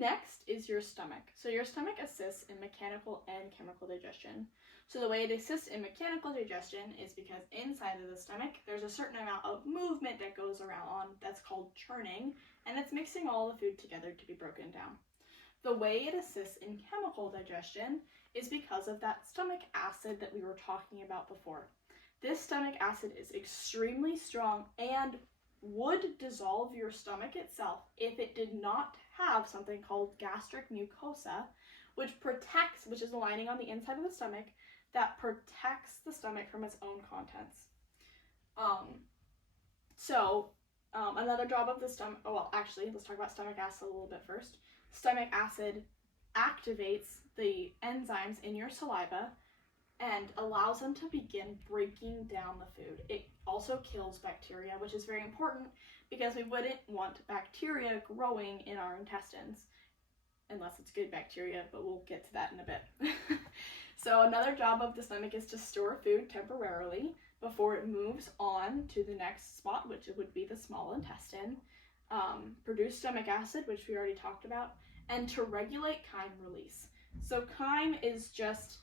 Next is your stomach. So your stomach assists in mechanical and chemical digestion. So the way it assists in mechanical digestion is because inside of the stomach, there's a certain amount of movement that goes around that's called churning, and it's mixing all the food together to be broken down. The way it assists in chemical digestion is because of that stomach acid that we were talking about before. This stomach acid is extremely strong and would dissolve your stomach itself if it did not have something called gastric mucosa, which is a lining on the inside of the stomach that protects the stomach from its own contents. Another job of the stomach, let's talk about stomach acid a little bit first. Stomach acid activates the enzymes in your saliva and allows them to begin breaking down the food. It also kills bacteria, which is very important because we wouldn't want bacteria growing in our intestines, unless it's good bacteria, but we'll get to that in a bit. So another job of the stomach is to store food temporarily before it moves on to the next spot, which would be the small intestine, produce stomach acid, which we already talked about, and to regulate chyme release. So chyme is just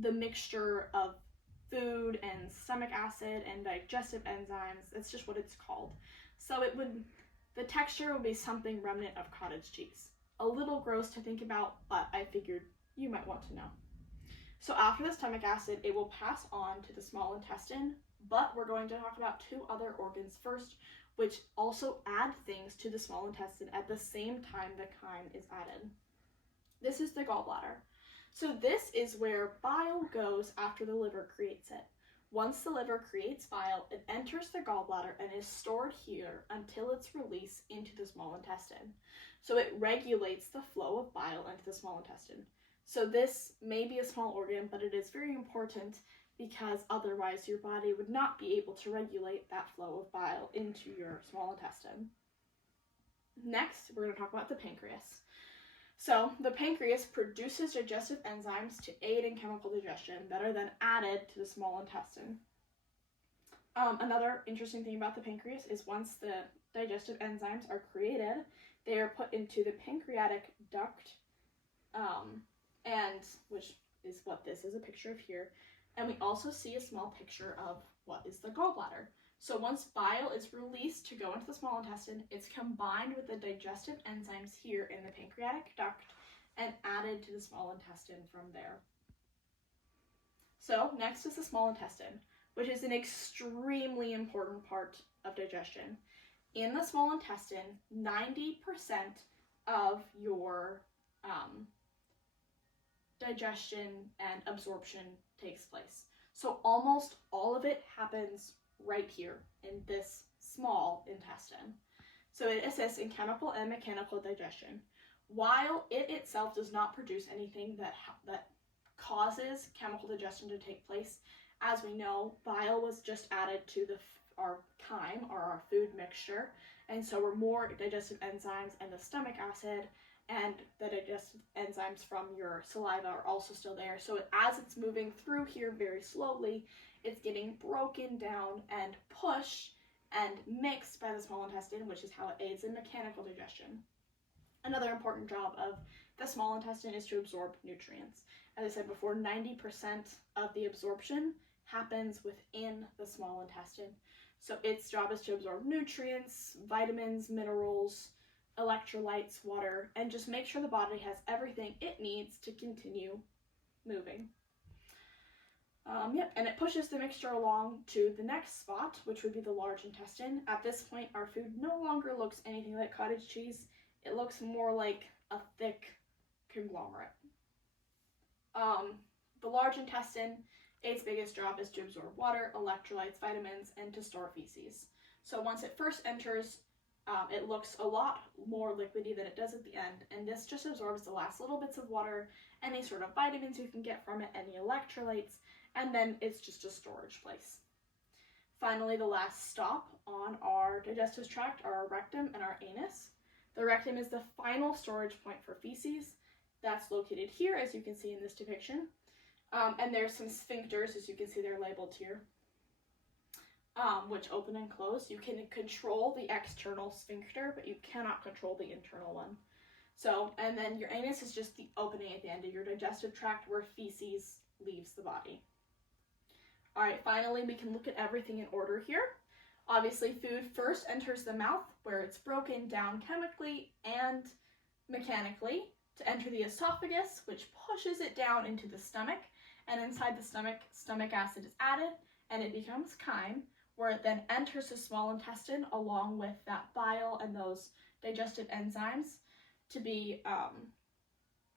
the mixture of food and stomach acid and digestive enzymes. It's just what it's called. So the texture would be something remnant of cottage cheese. A little gross to think about, but I figured you might want to know. So after the stomach acid, it will pass on to the small intestine, but we're going to talk about two other organs first, which also add things to the small intestine at the same time the chyme is added. This is the gallbladder. So this is where bile goes after the liver creates it. Once the liver creates bile, it enters the gallbladder and is stored here until it's released into the small intestine. So it regulates the flow of bile into the small intestine. So this may be a small organ, but it is very important because otherwise your body would not be able to regulate that flow of bile into your small intestine. Next, we're going to talk about the pancreas. So the pancreas produces digestive enzymes to aid in chemical digestion that are then added to the small intestine. Another interesting thing about the pancreas is once the digestive enzymes are created, they are put into the pancreatic duct, and which is what this is a picture of here. And we also see a small picture of what is the gallbladder. So once bile is released to go into the small intestine, it's combined with the digestive enzymes here in the pancreatic duct and added to the small intestine from there. So next is the small intestine, which is an extremely important part of digestion. In the small intestine, 90% of your digestion and absorption takes place. So almost all of it happens right here in this small intestine. So it assists in chemical and mechanical digestion. While it itself does not produce anything that causes chemical digestion to take place, as we know, bile was just added to our chyme, or our food mixture, and so we're more digestive enzymes and the stomach acid and the digestive enzymes from your saliva are also still there. So as it's moving through here very slowly, it's getting broken down and pushed and mixed by the small intestine, which is how it aids in mechanical digestion. Another important job of the small intestine is to absorb nutrients. As I said before, 90% of the absorption happens within the small intestine. So its job is to absorb nutrients, vitamins, minerals, electrolytes, water, and just make sure the body has everything it needs to continue moving. And it pushes the mixture along to the next spot, which would be the large intestine. At this point, our food no longer looks anything like cottage cheese. It looks more like a thick conglomerate. The large intestine, its biggest job is to absorb water, electrolytes, vitamins, and to store feces. So once it first enters, it looks a lot more liquidy than it does at the end, and this just absorbs the last little bits of water, any sort of vitamins you can get from it, any electrolytes, and then it's just a storage place. Finally, the last stop on our digestive tract are our rectum and our anus. The rectum is the final storage point for feces. That's located here, as you can see in this depiction. And there's some sphincters, as you can see they're labeled here. which open and close. You can control the external sphincter, but you cannot control the internal one. So, and then your anus is just the opening at the end of your digestive tract where feces leaves the body. All right, finally, we can look at everything in order here. Obviously, food first enters the mouth where it's broken down chemically and mechanically to enter the esophagus, which pushes it down into the stomach. And inside the stomach acid is added and it becomes chyme, where it then enters the small intestine along with that bile and those digestive enzymes to be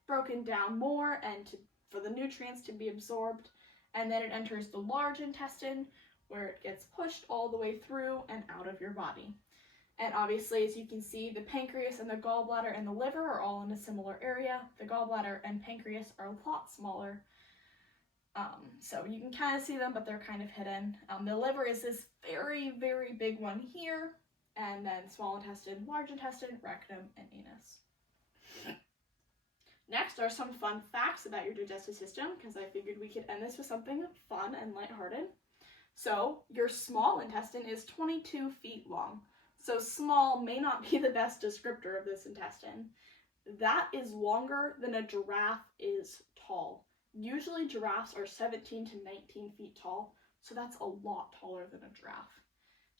broken down more and for the nutrients to be absorbed. And then it enters the large intestine where it gets pushed all the way through and out of your body. And obviously, as you can see, the pancreas and the gallbladder and the liver are all in a similar area. The gallbladder and pancreas are a lot smaller. So you can kind of see them, but they're kind of hidden. The liver is this very, very big one here, and then small intestine, large intestine, rectum, and anus. Next are some fun facts about your digestive system, because I figured we could end this with something fun and lighthearted. So your small intestine is 22 feet long. So small may not be the best descriptor of this intestine. That is longer than a giraffe is tall. Usually giraffes are 17 to 19 feet tall, so that's a lot taller than a giraffe.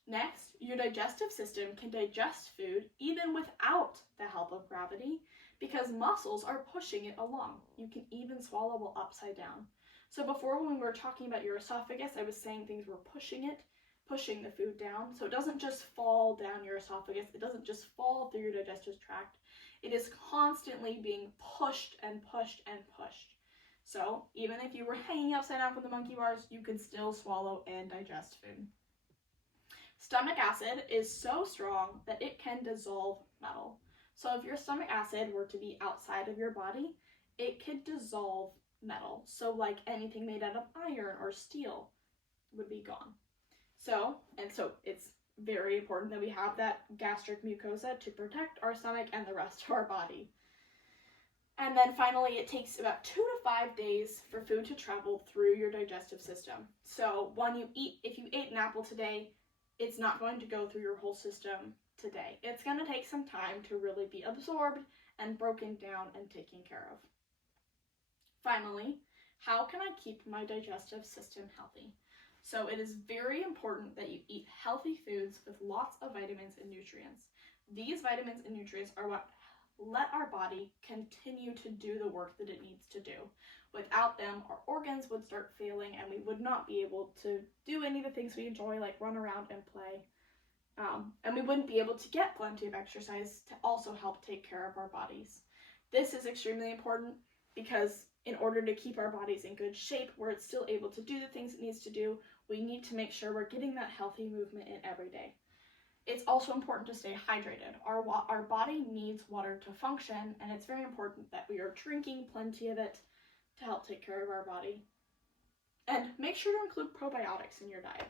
Next, your digestive system can digest food even without the help of gravity because muscles are pushing it along. You can even swallow while upside down. So before, when we were talking about your esophagus, I was saying things were pushing the food down. So it doesn't just fall down your esophagus. It doesn't just fall through your digestive tract. It is constantly being pushed and pushed and pushed. So even if you were hanging upside down from the monkey bars, you could still swallow and digest food. Stomach acid is so strong that it can dissolve metal. So if your stomach acid were to be outside of your body, it could dissolve metal. So like anything made out of iron or steel would be gone. So it's very important that we have that gastric mucosa to protect our stomach and the rest of our body. And then finally, it takes about 2 to 5 days for food to travel through your digestive system. So if you ate an apple today, it's not going to go through your whole system today. It's going to take some time to really be absorbed and broken down and taken care of. Finally, how can I keep my digestive system healthy? So it is very important that you eat healthy foods with lots of vitamins and nutrients. These vitamins and nutrients are what let our body continue to do the work that it needs to do. Without them, our organs would start failing and we would not be able to do any of the things we enjoy, like run around and play. And we wouldn't be able to get plenty of exercise to also help take care of our bodies. This is extremely important because in order to keep our bodies in good shape, where it's still able to do the things it needs to do, we need to make sure we're getting that healthy movement in every day. It's also important to stay hydrated. Our body needs water to function, and it's very important that we are drinking plenty of it to help take care of our body. And make sure to include probiotics in your diet.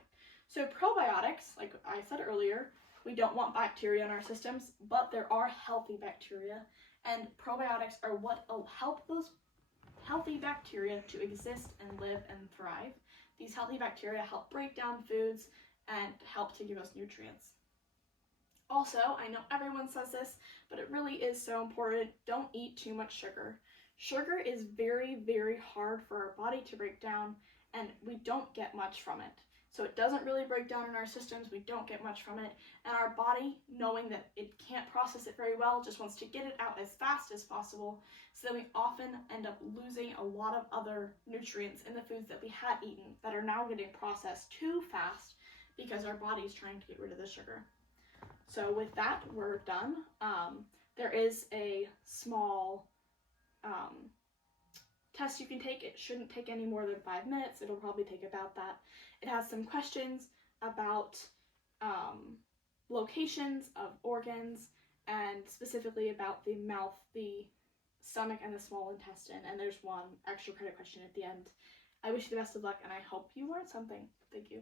So probiotics, like I said earlier, we don't want bacteria in our systems, but there are healthy bacteria, and probiotics are what will help those healthy bacteria to exist and live and thrive. These healthy bacteria help break down foods and help to give us nutrients. Also, I know everyone says this, but it really is so important. Don't eat too much sugar. Sugar is very, very hard for our body to break down, and we don't get much from it. So it doesn't really break down in our systems. We don't get much from it. And our body, knowing that it can't process it very well, just wants to get it out as fast as possible. So then we often end up losing a lot of other nutrients in the foods that we had eaten that are now getting processed too fast because our body's trying to get rid of the sugar. So with that, we're done. There is a small test you can take. It shouldn't take any more than 5 minutes. It'll probably take about that. It has some questions about locations of organs and specifically about the mouth, the stomach, and the small intestine. And there's one extra credit question at the end. I wish you the best of luck, and I hope you learned something. Thank you.